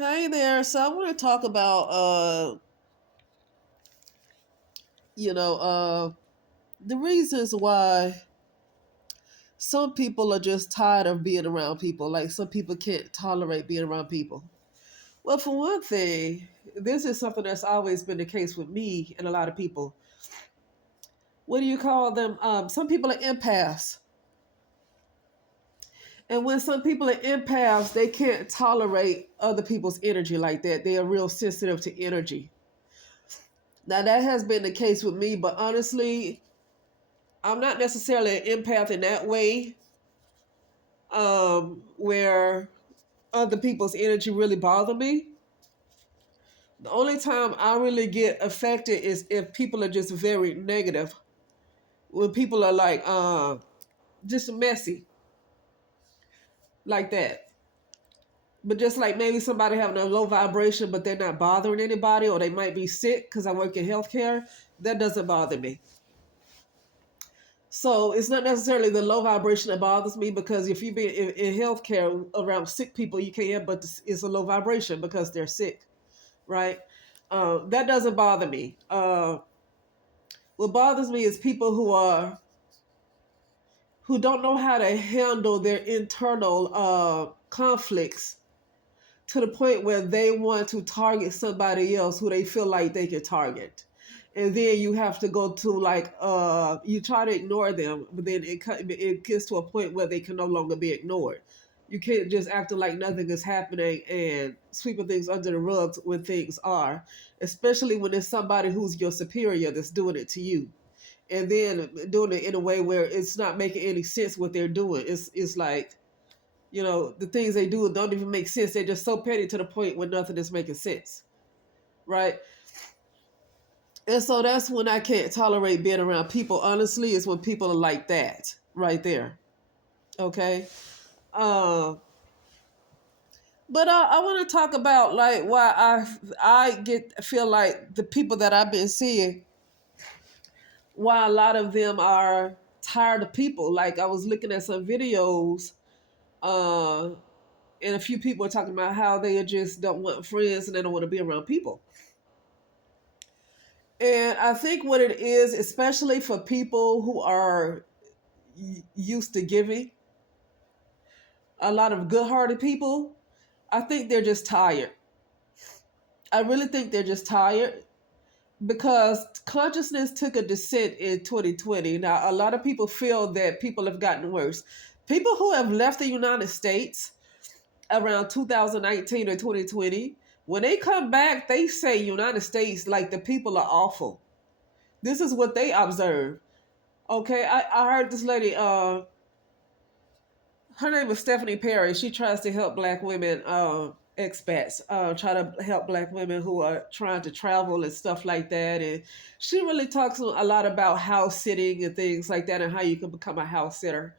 Hey there. So I want to talk about you know, the reasons why some people are just tired of being around people. Like some people can't tolerate being around people. Well, for one thing, this is something that's always been the case with me and a lot of people. What do you call them? Some people are empaths. And when some people are empaths, they can't tolerate other people's energy like that. They are real sensitive to energy. Now that has been the case with me, but honestly, I'm not necessarily an empath in that way, where other people's energy really bother me. The only time I really get affected is if people are just very negative. When people are like just messy like that. But just like maybe somebody having a low vibration, but they're not bothering anybody, or they might be sick because I work in healthcare, that doesn't bother me. So it's not necessarily the low vibration that bothers me, because if you be in healthcare around sick people, you can't help but it's a low vibration because they're sick, right? That doesn't bother me. What bothers me is people who don't know how to handle their internal conflicts to the point where they want to target somebody else who they feel like they can target. And then you have to go to like you try to ignore them, but then it gets to a point where they can no longer be ignored. You can't just acting like nothing is happening and sweeping things under the rug when things are, especially when it's somebody who's your superior that's doing it to you, and then doing it in a way where it's not making any sense what they're doing. It's like, the things they do don't even make sense. They're just so petty to the point where nothing is making sense, right? And so that's when I can't tolerate being around people. Honestly, is when people are like that, right there. Okay. Uh, but I want to talk about like why I get feel like the people that I've been seeing, why a lot of them are tired of people. Like I was looking at some videos, uh, and a few people are talking about how they just don't want friends and they don't want to be around people. And I think what it is, especially for people who are used to giving, a lot of good hearted people, I think they're just tired. I really think they're just tired because consciousness took a descent in 2020. Now, a lot of people feel that people have gotten worse. People who have left the United States around 2019 or 2020, when they come back, they say United States, like the people are awful. This is what they observe. Okay, I heard this lady, her name is Stephanie Perry. She tries to help black women, expats, try to help black women who are trying to travel and stuff like that. And she really talks a lot about house sitting and things like that, and how you can become a house sitter.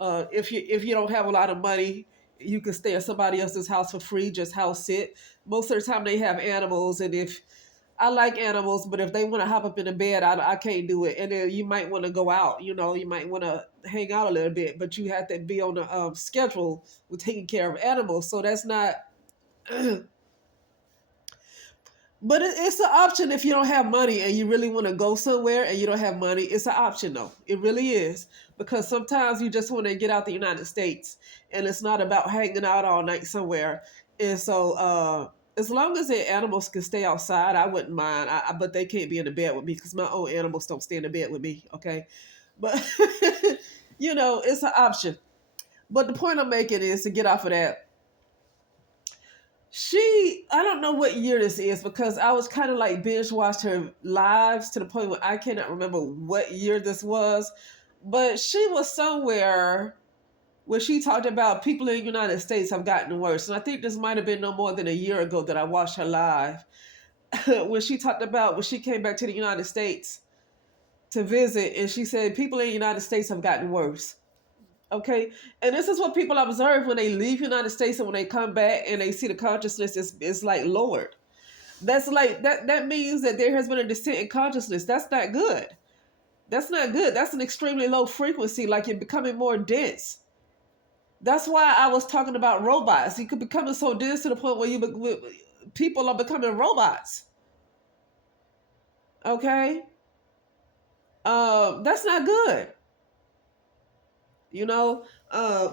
If you don't have a lot of money, you can stay at somebody else's house for free, just house sit. Most of the time, they have animals, and if I like animals, but if they want to hop up in the bed, I can't do it. And then you might want to go out, you might want to hang out a little bit, but you have to be on the schedule with taking care of animals. So that's not, but it's an option if you don't have money and you really want to go somewhere and you don't have money. It's an option though. It really is. Because sometimes you just want to get out the United States, and it's not about hanging out all night somewhere. And so, as long as the animals can stay outside, I wouldn't mind. But they can't be in the bed with me because my own animals don't stay in the bed with me. Okay. But, it's an option. But the point I'm making is to get off of that. I don't know what year this is because I was kind of like binge watched her lives to the point where I cannot remember what year this was. But she was somewhere where she talked about people in the United States have gotten worse. And I think this might have been no more than a year ago that I watched her live when she talked about when she came back to the United States to visit. And she said people in the United States have gotten worse. Okay, and this is what people observe when they leave United States and when they come back and they see the consciousness is like lowered. That's like that means that there has been a descent in consciousness. That's not good. That's not good. That's an extremely low frequency. Like you're becoming more dense. That's why I was talking about robots. You could become so dense to the point where people are becoming robots. Okay, that's not good. You know, uh,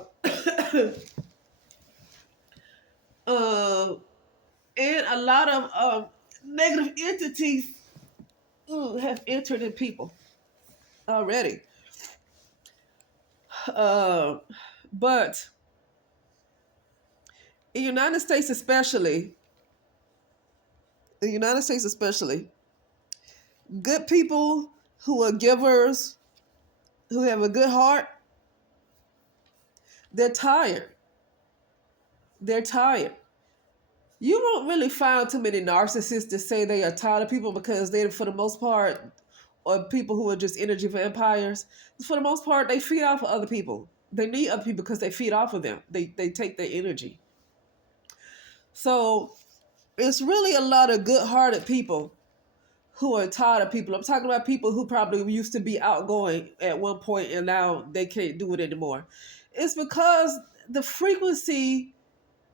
uh, and a lot of negative entities have entered in people already. Uh, but in the United States, especially, the United States, especially, good people who are givers, who have a good heart, they're tired. They're tired. You won't really find too many narcissists to say they are tired of people because they, for the most part, or people who are just energy vampires, for the most part, they feed off of other people. They need other people because they feed off of them. They take their energy. So it's really a lot of good-hearted people who are tired of people. I'm talking about people who probably used to be outgoing at one point and now they can't do it anymore. It's because the frequency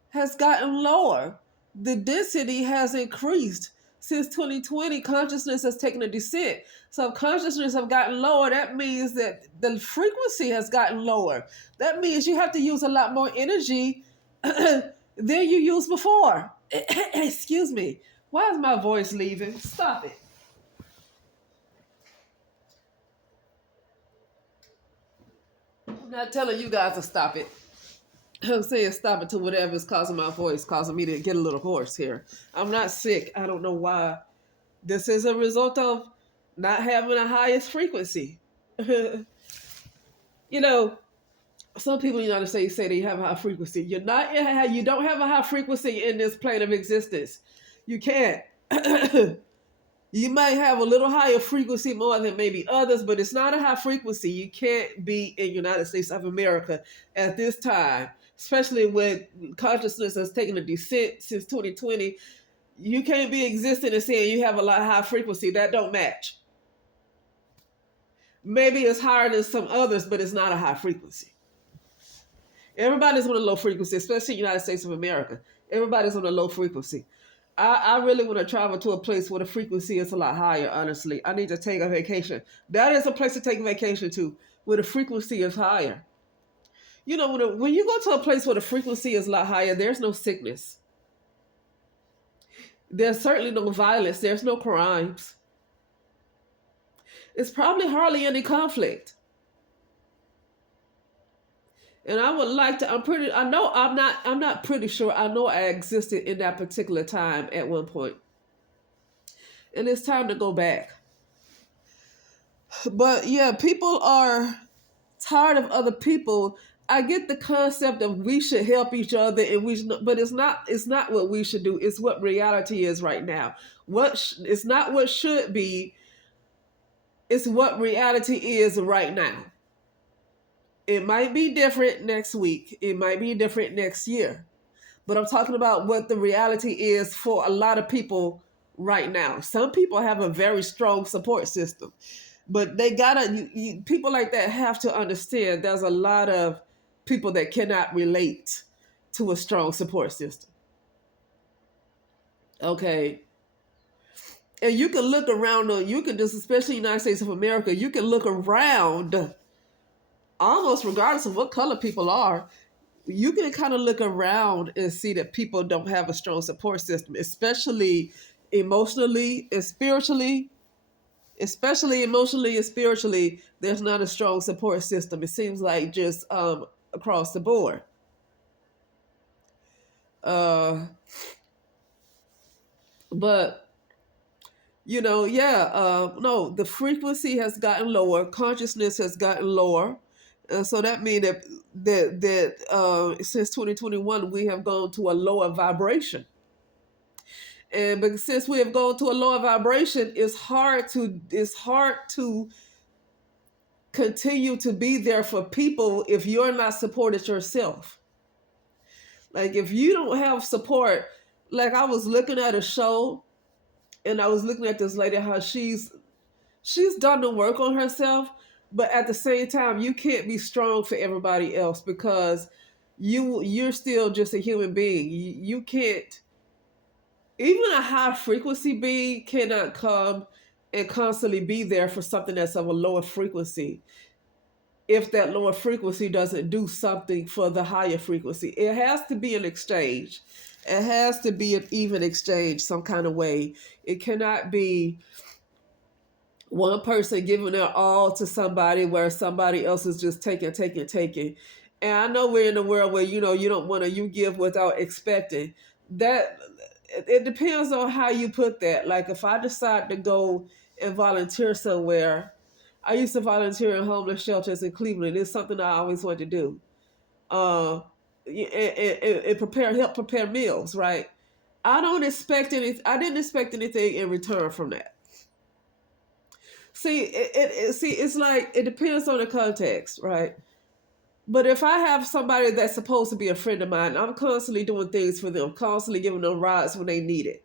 has gotten lower. The density has increased. Since 2020, consciousness has taken a descent. So if consciousness have gotten lower, that means that the frequency has gotten lower. That means you have to use a lot more energy than you used before. Excuse me. Why is my voice leaving? Stop it. I'm not telling you guys to stop it. I'm saying stop it to whatever is causing my voice, causing me to get a little hoarse here. I'm not sick. I don't know why. This is a result of not having a highest frequency. You know, some people in the United States say they have a high frequency. You don't have a high frequency in this plane of existence. You can't. You might have a little higher frequency more than maybe others, but it's not a high frequency. You can't be in the United States of America at this time, especially when consciousness has taken a descent since 2020. You can't be existing and saying you have a lot high frequency. That don't match. Maybe it's higher than some others, but it's not a high frequency. Everybody's on a low frequency, especially in the United States of America. Everybody's on a low frequency. I really want to travel to a place where the frequency is a lot higher, honestly. I need to take a vacation. That is a place to take a vacation to, where the frequency is higher. You know, when you go to a place where the frequency is a lot higher, there's no sickness. There's certainly no violence. There's no crimes. It's probably hardly any conflict. And I would like to, I'm not pretty sure. I know I existed in that particular time at one point. And it's time to go back. But yeah, people are tired of other people. I get the concept of we should help each other, and but it's not what we should do. It's what reality is right now. It's not what should be. It's what reality is right now. It might be different next week. It might be different next year. But I'm talking about what the reality is for a lot of people right now. Some people have a very strong support system, but they people like that have to understand there's a lot of people that cannot relate to a strong support system. Okay. And you can look around, you can just, especially in the United States of America, you can look around almost regardless of what color people are. You can kind of look around and see that people don't have a strong support system, especially emotionally and spiritually. Especially emotionally and spiritually, there's not a strong support system. It seems like just across the board. But no, the frequency has gotten lower, consciousness has gotten lower, so that means that since 2021 we have gone to a lower vibration. And but since we have gone to a lower vibration, it's hard to continue to be there for people if you're not supported yourself. Like if you don't have support, like I was looking at a show and I was looking at this lady, how she's done the work on herself, but at the same time, you can't be strong for everybody else because you're still just a human being. You can't, even a high frequency being cannot come and constantly be there for something that's of a lower frequency if that lower frequency doesn't do something for the higher frequency. It has to be an exchange. It has to be an even exchange some kind of way. It cannot be one person giving their all to somebody where somebody else is just taking. And I know we're in a world where, you don't want to, you give without expecting. That it depends on how you put that. Like if I decide to go and volunteer somewhere, I used to volunteer in homeless shelters in Cleveland. It's something I always wanted to do. Uh, help prepare meals, right? I didn't expect anything in return from that. See, it's like it depends on the context, right? But if I have somebody that's supposed to be a friend of mine, I'm constantly doing things for them, constantly giving them rides when they need it,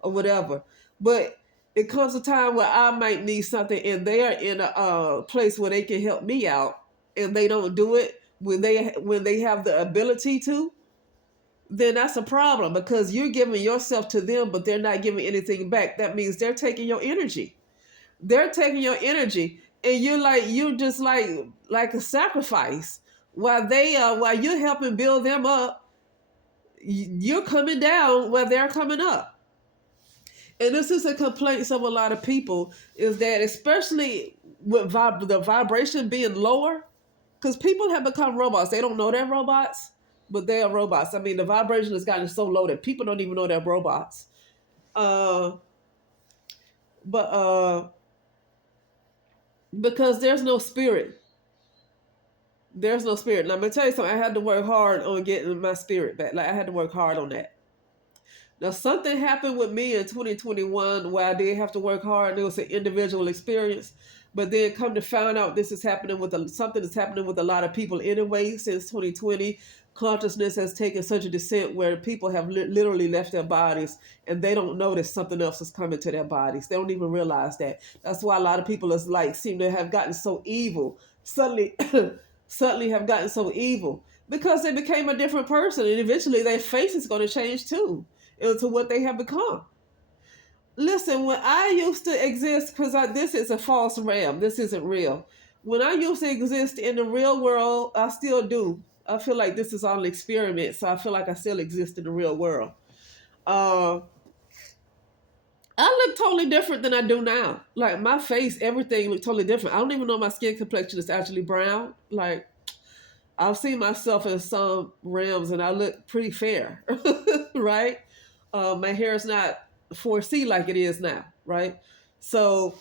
or whatever. But it comes a time where I might need something, and they are in a place where they can help me out, and they don't do it when they have the ability to. Then that's a problem because you're giving yourself to them, but they're not giving anything back. That means they're taking your energy. They're taking your energy, and you're just like a sacrifice. While you're helping build them up, you're coming down where they're coming up. And this is a complaint of a lot of people, is that especially with the vibration being lower, because people have become robots. They don't know they're robots, but they are robots. I mean, the vibration has gotten so low that people don't even know they're robots. Uh, but because there's no spirit. There's no spirit. And I'm gonna tell you something. I had to work hard on getting my spirit back. Like I had to work hard on that. Now something happened with me in 2021 where I did have to work hard, and it was an individual experience. But then come to find out, this is happening with something that's happening with a lot of people anyway. Since 2020, consciousness has taken such a descent where people have literally left their bodies, and they don't notice something else is coming to their bodies. They don't even realize that. That's why a lot of people is like seem to have gotten so evil suddenly. Suddenly have gotten so evil because they became a different person, and eventually their face is going to change too into what they have become. Listen, when I used to exist, because this is a false realm, this isn't real. When I used to exist in the real world, I still do. I feel like this is all an experiment, so I feel like I still exist in the real world. Uh, I look totally different than I do now. Like my face, everything look totally different. I don't even know my skin complexion is actually brown. Like I've seen myself in some realms, and I look pretty fair, right? My hair is not 4C like it is now, right? So,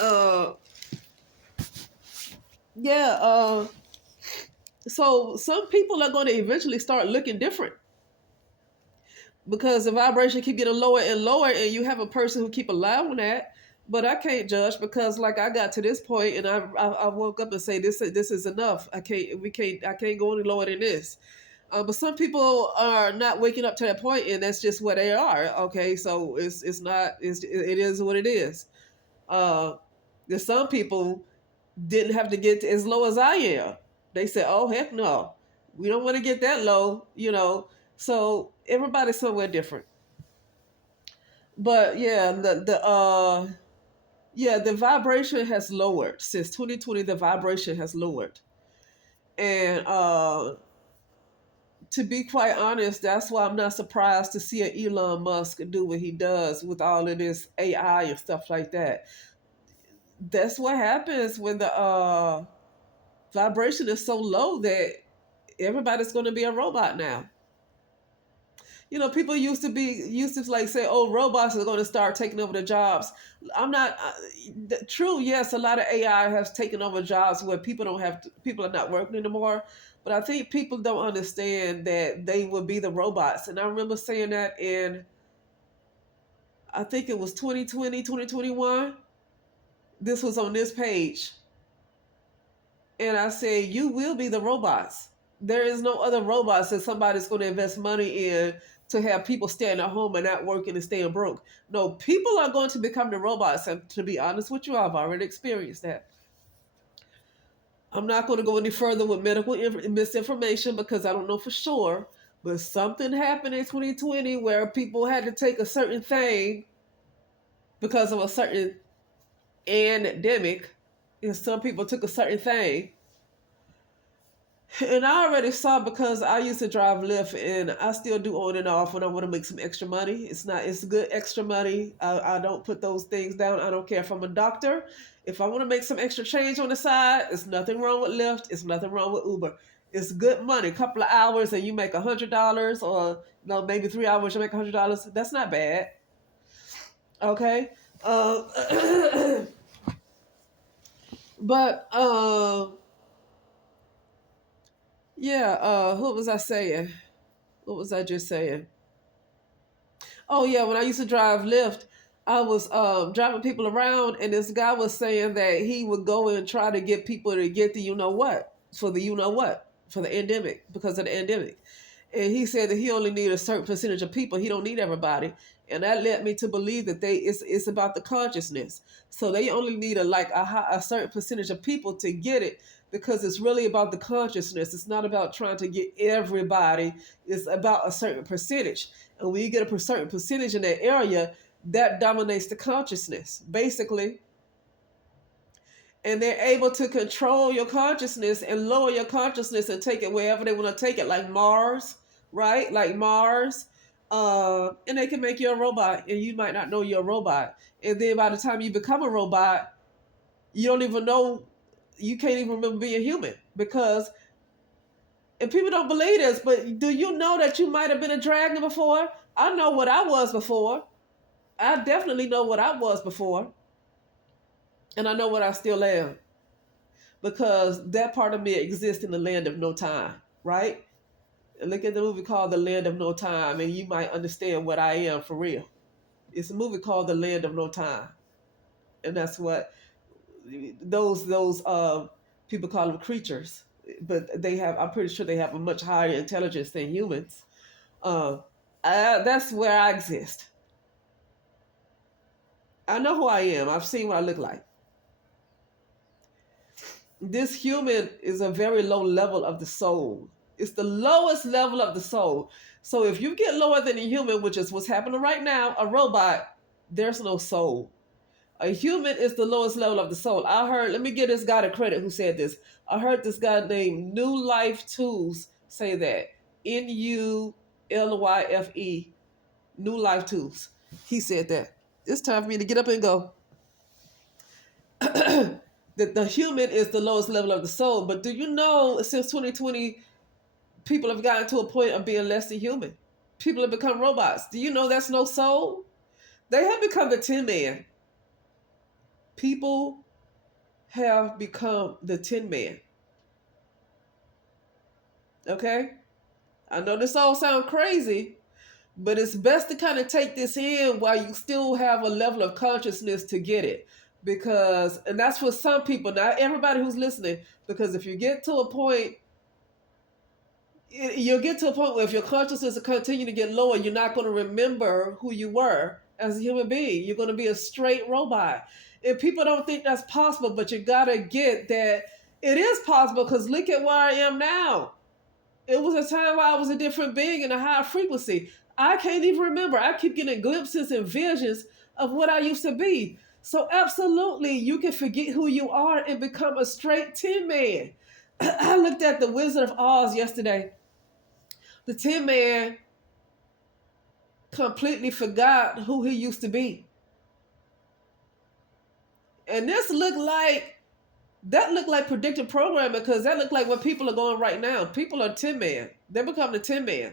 uh, yeah. So some people are going to eventually start looking different because the vibration keep getting lower and lower, and you have a person who keep allowing that. But I can't judge because, like, I got to this point, and I woke up and say this is enough. I can't go any lower than this. But some people are not waking up to that point, and that's just where they are. Okay, so it is what it is. Uh, there's some people didn't have to get to as low as I am. They said, "Oh heck no, we don't want to get that low," So everybody's somewhere different. But yeah, the vibration has lowered since 2020. The vibration has lowered, and to be quite honest, that's why I'm not surprised to see an Elon Musk do what he does with all of this AI and stuff like that. That's what happens when the vibration is so low that everybody's going to be a robot now. People used to like say, "Oh, robots are going to start taking over the jobs." I'm not true. Yes, a lot of AI has taken over jobs where people are not working anymore. But I think people don't understand that they will be the robots. And I remember saying that in, I think it was 2020, 2021. This was on this page. And I said, you will be the robots. There is no other robots that somebody's going to invest money in to have people staying at home and not working and staying broke. No, people are going to become the robots. And to be honest with you, I've already experienced that. I'm not going to go any further with medical misinformation because I don't know for sure. But something happened in 2020 where people had to take a certain thing because of a certain endemic, and some people took a certain thing. And I already saw because I used to drive Lyft and I still do on and off when I want to make some extra money. It's good extra money. I don't put those things down. I don't care if I'm a doctor. If I want to make some extra change on the side, it's nothing wrong with Lyft. It's nothing wrong with Uber. It's good money. A couple of hours and you make $100, or maybe 3 hours you make $100. That's not bad. Okay. Uh, but yeah. What was I saying? What was I just saying? Oh yeah, when I used to drive Lyft, I was driving people around, and this guy was saying that he would go and try to get people to get the for the endemic, because of the endemic. And he said that he only need a certain percentage of people. He don't need everybody. And that led me to believe that it's about the consciousness. So they only need a certain percentage of people to get it, because it's really about the consciousness. It's not about trying to get everybody. It's about a certain percentage. And when you get a certain percentage in that area, that dominates the consciousness, basically. And they're able to control your consciousness and lower your consciousness and take it wherever they want to take it, like Mars, right? Like Mars. And they can make you a robot, and you might not know you're a robot. And then by the time you become a robot, you don't even know, you can't even remember being human. Because, and people don't believe this, but do you know that you might have been a dragon before? I know what I was before. I definitely know what I was before. And I know what I still am. Because that part of me exists in the land of no time, right? And look at the movie called The Land of No Time, and you might understand what I am for real. It's a movie called The Land of No Time. And that's what those people call them creatures. But I'm pretty sure they have a much higher intelligence than humans. Uh, that's where I exist. I know who I am. I've seen what I look like. This human is a very low level of the soul. It's the lowest level of the soul. So if you get lower than a human, which is what's happening right now, a robot, there's no soul. A human is the lowest level of the soul. Let me give this guy the credit who said this. I heard this guy named New Life Tools say that. Nulyfe. New Life Tools. He said that. It's time for me to get up and go. That the human is the lowest level of the soul. But do you know, since 2020, people have gotten to a point of being less than human. People have become robots. Do you know that's no soul? They have become the Tin Man. People have become the Tin Man. Okay? I know this all sounds crazy, but it's best to kind of take this in while you still have a level of consciousness to get it. Because, and that's for some people, not everybody who's listening, because if you get to a point, you'll get to a point where if your consciousness will continue to get lower, you're not going to remember who you were as a human being. You're going to be a straight robot. And people don't think that's possible, but you got to get that it is possible, because look at where I am now. It was a time where I was a different being in a higher frequency. I can't even remember. I keep getting glimpses and visions of what I used to be. So absolutely, you can forget who you are and become a straight Tin Man. I looked at The Wizard of Oz yesterday. The Tin Man completely forgot who he used to be. And that looked like predictive programming, because that looked like what people are going right now. People are Tin Man. They're becoming the Tin Man.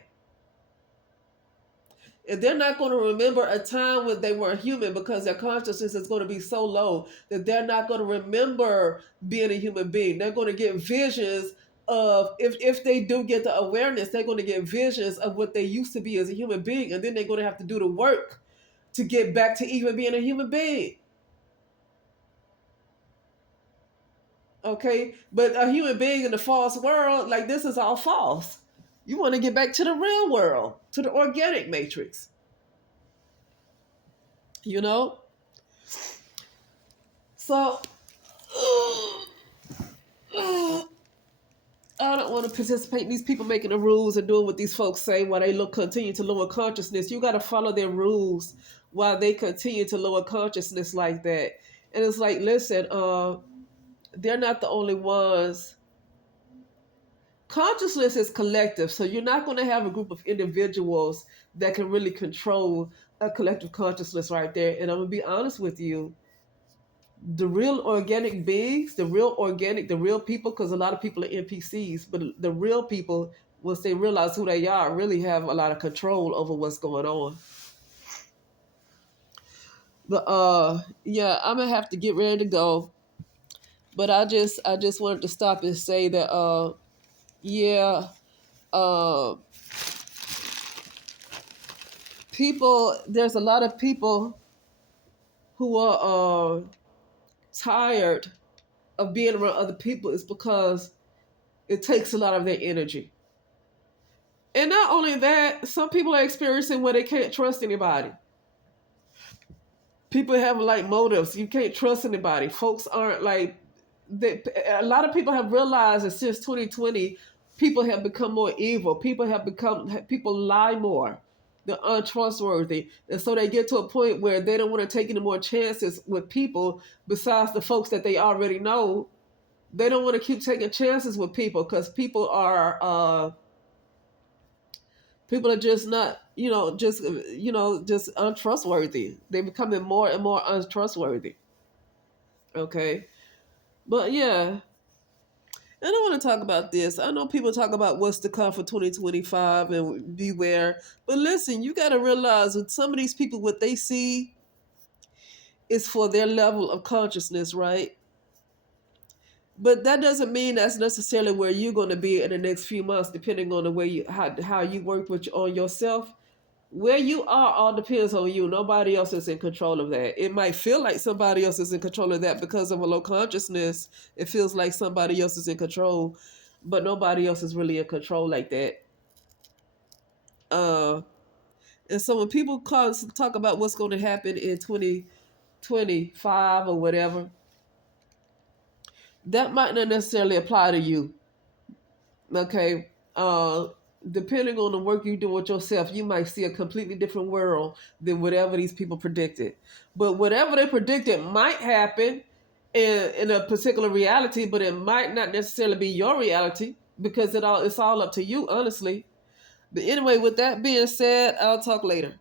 And they're not going to remember a time when they were human, because their consciousness is going to be so low that they're not going to remember being a human being. They're going to get visions of, if they do get the awareness, they're going to get visions of what they used to be as a human being. And then they're going to have to do the work to get back to even being a human being. Okay? But a human being in the false world, like, this is all false. You want to get back to the real world, to the organic matrix. You know? So, I don't want to participate in these people making the rules and doing what these folks say while they continue to lower consciousness. You got to follow their rules while they continue to lower consciousness like that. And it's like, listen, they're not the only ones. Consciousness is collective, so you're not going to have a group of individuals that can really control a collective consciousness right there. And I'm going to be honest with you, the real organic beings, the real people, because a lot of people are NPCs, but the real people, once they realize who they are, really have a lot of control over what's going on. But yeah, I'm gonna have to get ready to go. But I just wanted to stop and say that yeah, uh people, there's a lot of people who are tired of being around other people. Is because it takes a lot of their energy. And not only that, some people are experiencing where they can't trust anybody. People have like motives. You can't trust anybody. Folks aren't like a lot of people have realized that since 2020, people have become more evil. People lie more. They're untrustworthy. And so they get to a point where they don't want to take any more chances with people besides the folks that they already know. They don't want to keep taking chances with people because people are just not, just untrustworthy. They're becoming more and more untrustworthy. Okay. But yeah, and I want to talk about this. I know people talk about what's to come for 2025 and beware. But listen, you got to realize with some of these people, what they see is for their level of consciousness, right? But that doesn't mean that's necessarily where you're going to be in the next few months, depending on the way how you work on yourself. Where you are all depends on you. Nobody else is in control of that. It might feel like somebody else is in control of that because of a low consciousness. It feels like somebody else is in control, but nobody else is really in control like that. Uh, and so when people talk about what's going to happen in 2025 or whatever, that might not necessarily apply to you. Okay. Depending on the work you do with yourself, you might see a completely different world than whatever these people predicted. But whatever they predicted might happen in a particular reality, but it might not necessarily be your reality because it's all up to you, honestly. But anyway, with that being said, I'll talk later.